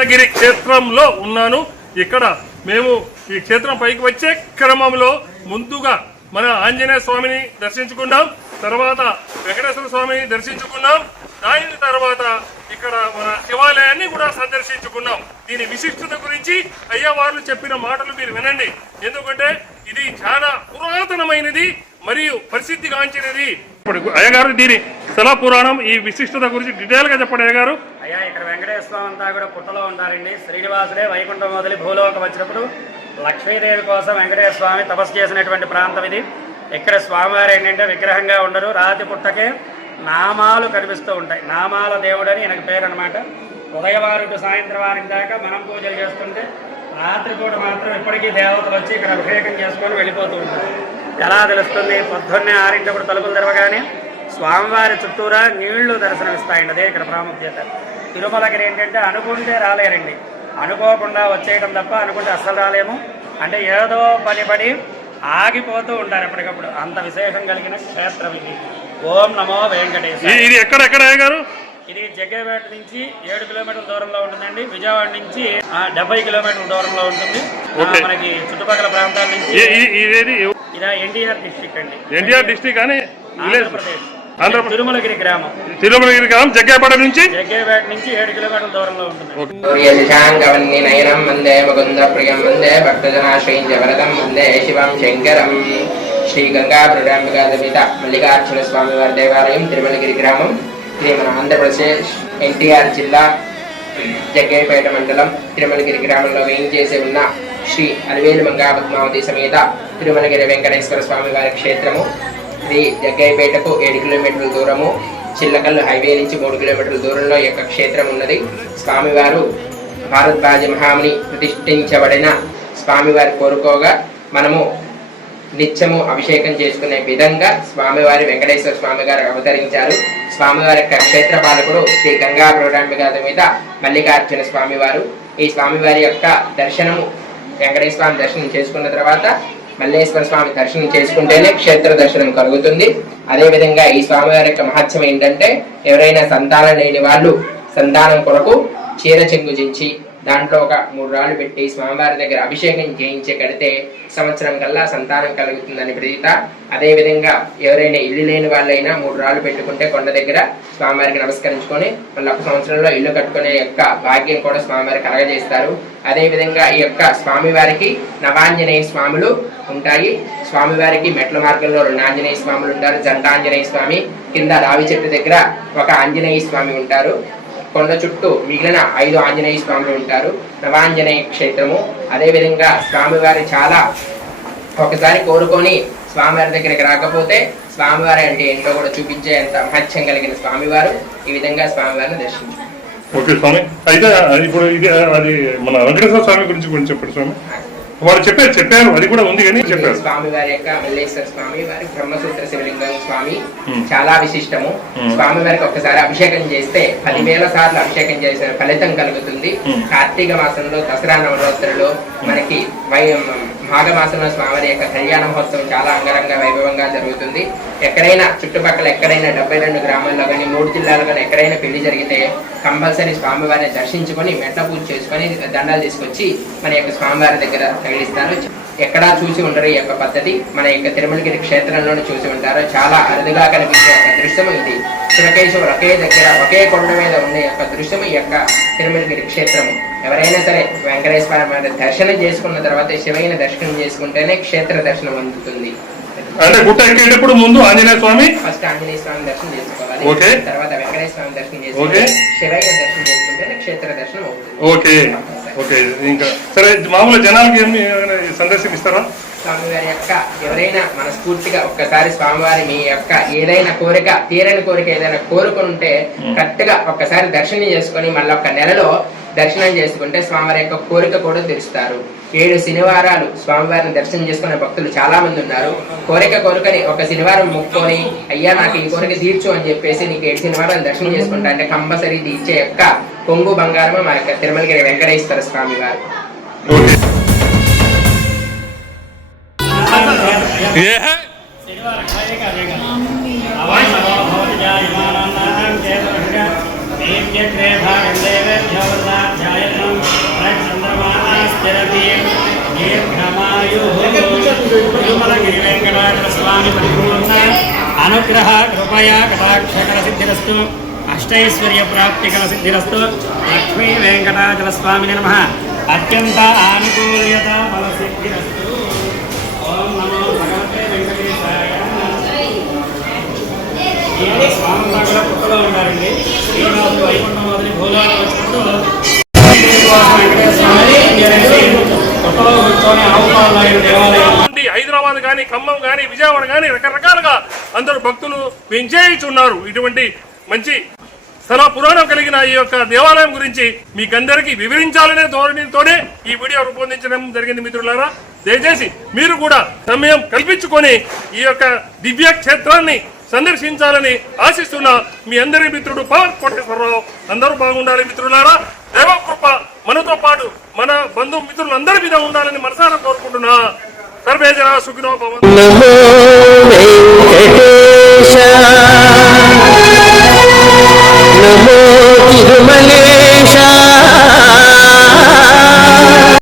తిరుమలగిరి క్షేత్రంలో ఉన్నాను. ఇక్కడ మేము ఈ క్షేత్రం పైకి వచ్చే క్రమంలో ముందుగా మన ఆంజనేయ స్వామిని దర్శించుకున్నాం. తర్వాత వెంకటేశ్వర స్వామిని దర్శించుకున్నాం. దాని తర్వాత ఇక్కడ మన శివాలయాన్ని కూడా సందర్శించుకున్నాం. దీని విశిష్టత గురించి అయ్యవార్లు చెప్పిన మాటలు మీరు వినండి. ఎందుకంటే ఇది చాలా పురాతనమైనది మరియు ప్రసిద్ధిగాంచినది. ఇప్పుడు అయ్యగారు దీని స్థల పురాణం ఈ విశిష్టత గురించి డీటెయిల్గా చెప్పండి అయ్యగారు. అయ్యా ఇక్కడ వెంకటేశ్వర స్వామి అంతా కూడా పుట్టలో ఉంటారండి. శ్రీనివాసుడే వైకుంఠం వదిలి భూలోకి వచ్చినప్పుడు లక్ష్మీదేవి కోసం వెంకటేశ్వర స్వామి తపస్సు చేసినటువంటి ప్రాంతం ఇది. ఇక్కడ స్వామివారు ఏంటంటే విగ్రహంగా ఉండరు. రాతి పుట్టకే నామాలు కనిపిస్తూ ఉంటాయి. నామాల దేవుడు అని ఈయనకు పేరు అనమాట ఉదయవారు సాయంత్రం వారి దాకా మనం పూజలు చేస్తుంటే రాత్రిపూట మాత్రం ఇప్పటికీ దేవతలు వచ్చి ఇక్కడ అభిషేకం చేసుకొని వెళ్ళిపోతూ ఉంటారు. ఎలా తెలుస్తుంది? పొద్దున్నే ఆరింటప్పుడు తలుపులు తెరవగానే స్వామివారి చుట్టూరా నీళ్ళు దర్శనమిస్తాయండి. అదే ఇక్కడ ప్రాముఖ్యత. తిరుమలగిరి ఏంటంటే అనుకుంటే రాలేరండి. అనుకోకుండా వచ్చేయడం తప్ప అనుకుంటే అస్సలు రాలేము. అంటే ఏదో పని పడి ఆగిపోతూ ఉంటారు ఎప్పటికప్పుడు. అంత విశేషం కలిగిన క్షేత్రం ఇది. ఓం నమో వెంకటేశ్వర ఇది- ఇది ఎక్కడ ఎక్కడ అయ్యగారు ఇది జగ్గేపేట నుంచి ఏడు కిలోమీటర్ల దూరంలో ఉంటుందండి. విజయవాడ నుంచి డెబ్బై కిలోమీటర్ల దూరంలో ఉంటుంది. మనకి చుట్టుపక్కల ప్రాంతాల నుంచి ఇదా ఎన్టీఆర్ డిస్ట్రిక్ట్ అండి. ఎన్టీఆర్ డిస్టిక్ అని ఆంధ్రప్రదేశ్. తిరుమలగిరి గ్రామం. తిరుమలగిరి గ్రామం జగ్గాపేట నుంచి? జగ్గేపేట నుంచి ఏడు కిలోమీటర్ల దూరంలో ఉంటుంది. సూర్యశాంగవన్నినయనం వందే ముకుంద ప్రియం వందే భక్తజనాశ్రయం వరదం వందే శివం శంకరం. శ్రీ గంగాపురంబికా సమిత మల్లికార్జున స్వామి వారి దేవాలయం తిరుమలగిరి గ్రామం. ఇది మన ఆంధ్రప్రదేశ్ ఎన్టీఆర్ జిల్లా జగ్గైపేట మండలం. తిరుమలగిరి గ్రామంలో వేయించేసి ఉన్న శ్రీ అలివేలు మంగా పద్మావతి సమేత తిరుమలగిరి వెంకటేశ్వర స్వామి వారి క్షేత్రము. శ్రీ జగ్గైపేటకు ఏడు కిలోమీటర్ల దూరము చిల్లకల్లు హైవే నుంచి మూడు కిలోమీటర్ల దూరంలో ఈ యొక్క క్షేత్రం ఉన్నది. స్వామివారు భారద్వాజ మహాముని ప్రతిష్ఠించబడిన స్వామివారి కోరుకోగా మనము నిత్యము అభిషేకం చేసుకునే విధంగా స్వామివారి వెంకటేశ్వర స్వామి గారు అవతరించారు. స్వామివారి యొక్క క్షేత్ర పాలకుడు శ్రీ గంగా ప్రోడాంబిక మీద మల్లికార్జున స్వామివారు. ఈ స్వామివారి యొక్క దర్శనము వెంకటేశ్వర స్వామి దర్శనం చేసుకున్న తర్వాత మల్లేశ్వర స్వామి దర్శనం చేసుకుంటేనే క్షేత్ర దర్శనం కలుగుతుంది. అదేవిధంగా ఈ స్వామివారి యొక్క మహత్యం ఏంటంటే ఎవరైనా సంతానం లేని వాళ్ళు సంతానం కొరకు చీర చెంగుజించి దాంట్లో ఒక మూడు రాళ్ళు పెట్టి స్వామివారి దగ్గర అభిషేకం చేయించి కడితే సంవత్సరం కల్లా సంతానం కలుగుతుందని ప్రతీత. అదే విధంగా ఎవరైనా ఇల్లు లేని వాళ్ళైనా మూడు రాళ్ళు పెట్టుకుంటే కొండ దగ్గర స్వామివారికి నమస్కరించుకొని మళ్ళీ ఒక సంవత్సరంలో ఇల్లు కట్టుకునే యొక్క భాగ్యం కూడా స్వామివారికి కలగజేస్తారు. అదేవిధంగా ఈ యొక్క స్వామివారికి నవాంజనేయ స్వాములు ఉంటాయి. స్వామివారికి మెట్ల మార్గంలో రెండు ఆంజనేయ స్వాములు ఉంటారు. జంట ఆంజనేయ స్వామి కింద రావి చెట్టు దగ్గర ఒక ఆంజనేయ స్వామి ఉంటారు. కొండ చుట్టూ మిగిలిన ఐదు ఆంజనేయ స్వాములు ఉంటారు. నవాంజనేయ క్షేత్రము. అదే విధంగా స్వామివారి చాలా ఒకసారి కోరుకొని స్వామివారి దగ్గరికి రాకపోతే స్వామివారి అంటే ఏంటో కూడా చూపించే అంత మహత్యం కలిగిన స్వామివారు ఈ విధంగా స్వామివారిని దర్శించారు. ఓకే స్వామి. అయితే ఇప్పుడు ఇది అది మన వెంకటేశ్వర స్వామి గురించి కొంచెం చెప్పండి స్వామి. వాళ్ళు చెప్పారు చెప్పారు అది కూడా ఉంది కానీ చెప్పారు స్వామి వారి యొక్క మల్లేశ్వర స్వామి వారి బ్రహ్మసూత్ర శివలింగం స్వామి. చాలా విశిష్టము. స్వామి వారికి ఒక్కసారి అభిషేకం చేస్తే పదివేల సార్లు అభిషేకం చేసిన ఫలితం కలుగుతుంది. కార్తీక మాసంలో దసరా నవరాత్రులు మనకి వై మాఘ మాసంలో స్వామి యొక్క కళ్యాణ మహోత్సవం చాలా అంగరంగ వైభవంగా జరుగుతుంది ఎక్కడైనా చుట్టుపక్కల ఎక్కడైనా డెబ్బై రెండు గ్రామాల్లో కానీ మూడు జిల్లాలో కానీ ఎక్కడైనా పెళ్ళి జరిగితే కంపల్సరీ స్వామివారిని దర్శించుకొని మెట్ల పూజ చేసుకొని దండాలు తీసుకొచ్చి మన యొక్క స్వామివారి దగ్గర తగిలిస్తారు ఎక్కడా చూసి ఉండరు ఈ యొక్క పద్ధతి. మన యొక్క తిరుమలగిరి క్షేత్రంలోనే చూసి ఉంటారు. చాలా అరుదుగా కనిపించే ఒక దృశ్యము ఇది. శివకేశవులు ఒకే దగ్గర ఒకే కొండ మీద ఉండే యొక్క దృశ్యము ఈ యొక్క తిరుమలగిరి క్షేత్రము. ఎవరైనా సరే వెంకటేశ్వర వారి దర్శనం చేసుకున్న తర్వాత శివయ్యని దర్శనం చేసుకుంటేనే క్షేత్ర దర్శనం అందుతుంది. అంటే గుట్ట ఎక్కేటప్పుడు ముందు ఆంజనేయ స్వామి? ఫస్ట్ ఆంజనేయ స్వామి దర్శనం చేసుకోవాలి. ఓకే. తర్వాత వెంకటేశ్వర స్వామి దర్శనం. చేసుకుంటే శివయ్య దర్శనం చేసుకుంటేనే క్షేత్ర దర్శనం అవుతుంది. ఓకే. ఓకే ఇంకా సరే మామూలు జనాలకి ఏమి ఏమైనా సందర్శిస్తారా స్వామివారి యొక్క ఎవరైనా మనస్ఫూర్తిగా ఒక్కసారి స్వామివారి మీ యొక్క ఏదైనా కోరిక తీరని కోరిక ఏదైనా కోరుకుని ఉంటే. కరెక్ట్గా ఒక్కసారి దర్శనం చేసుకొని మళ్ళీ ఒక నెలలో దర్శనం చేసుకుంటే స్వామివారి యొక్క కోరిక కూడా తీరుస్తారు. ఏడు శనివారాలు స్వామివారిని దర్శనం చేసుకునే భక్తులు చాలా మంది ఉన్నారు. కోరిక కోరికని ఒక శనివారం మొక్కుకొని అయ్యా నాకు ఈ కోరిక తీర్చు అని చెప్పేసి నీకు ఏడు శనివారాలు దర్శనం చేసుకుంటా అంటే కంపల్సరీ తీర్చే యొక్క కొంగు బంగారము మా యొక్క తిరుమలగిరి వెంకటేశ్వర స్వామి వారు. శనివారం यत्रे भागदेवेभ्यो वृताध्यायनं चन्द्रमाना स्थिरति दीर्घमायुः तिरुमलगिरिवेङ्कटाकरस्वामि परिपूर्ण अनुग्रह कृपया कटाक्षकरसिद्धिरस्तु अष्टैश्वर्यप्राप्तिकरसिद्धिरस्तु लक्ष्मीवेङ्कटाचलस्वामिने नमः अत्यन्त आनुकूल्यता फलसिद्धिरस्तु పుట్టలో దేవాలయం. హైదరాబాద్ కానీ ఖమ్మం కానీ విజయవాడ కానీ రకరకాలుగా అందరూ భక్తులు వెంచేయుచున్నారు ఇటువంటి మంచి స్థల పురాణం కలిగిన ఈ యొక్క దేవాలయం గురించి మీకందరికీ వివరించాలనే ధోరణితోనే ఈ వీడియో రూపొందించడం జరిగింది మిత్రులారా. దయచేసి మీరు కూడా సమయం కల్పించుకొని ఈ యొక్క దివ్య క్షేత్రాన్ని సందర్శించాలని ఆశిస్తున్న మీ అందరి మిత్రుడు పవన్ కోటేశ్వరరావు. అందరూ బాగుండాలి మిత్రులారా. దేవ కృప మనతో పాటు మన బంధు మిత్రులందరి మీద ఉండాలని మనసారా కోరుకుంటున్నా సర్వే జన సుఖినో భవంతు. నమో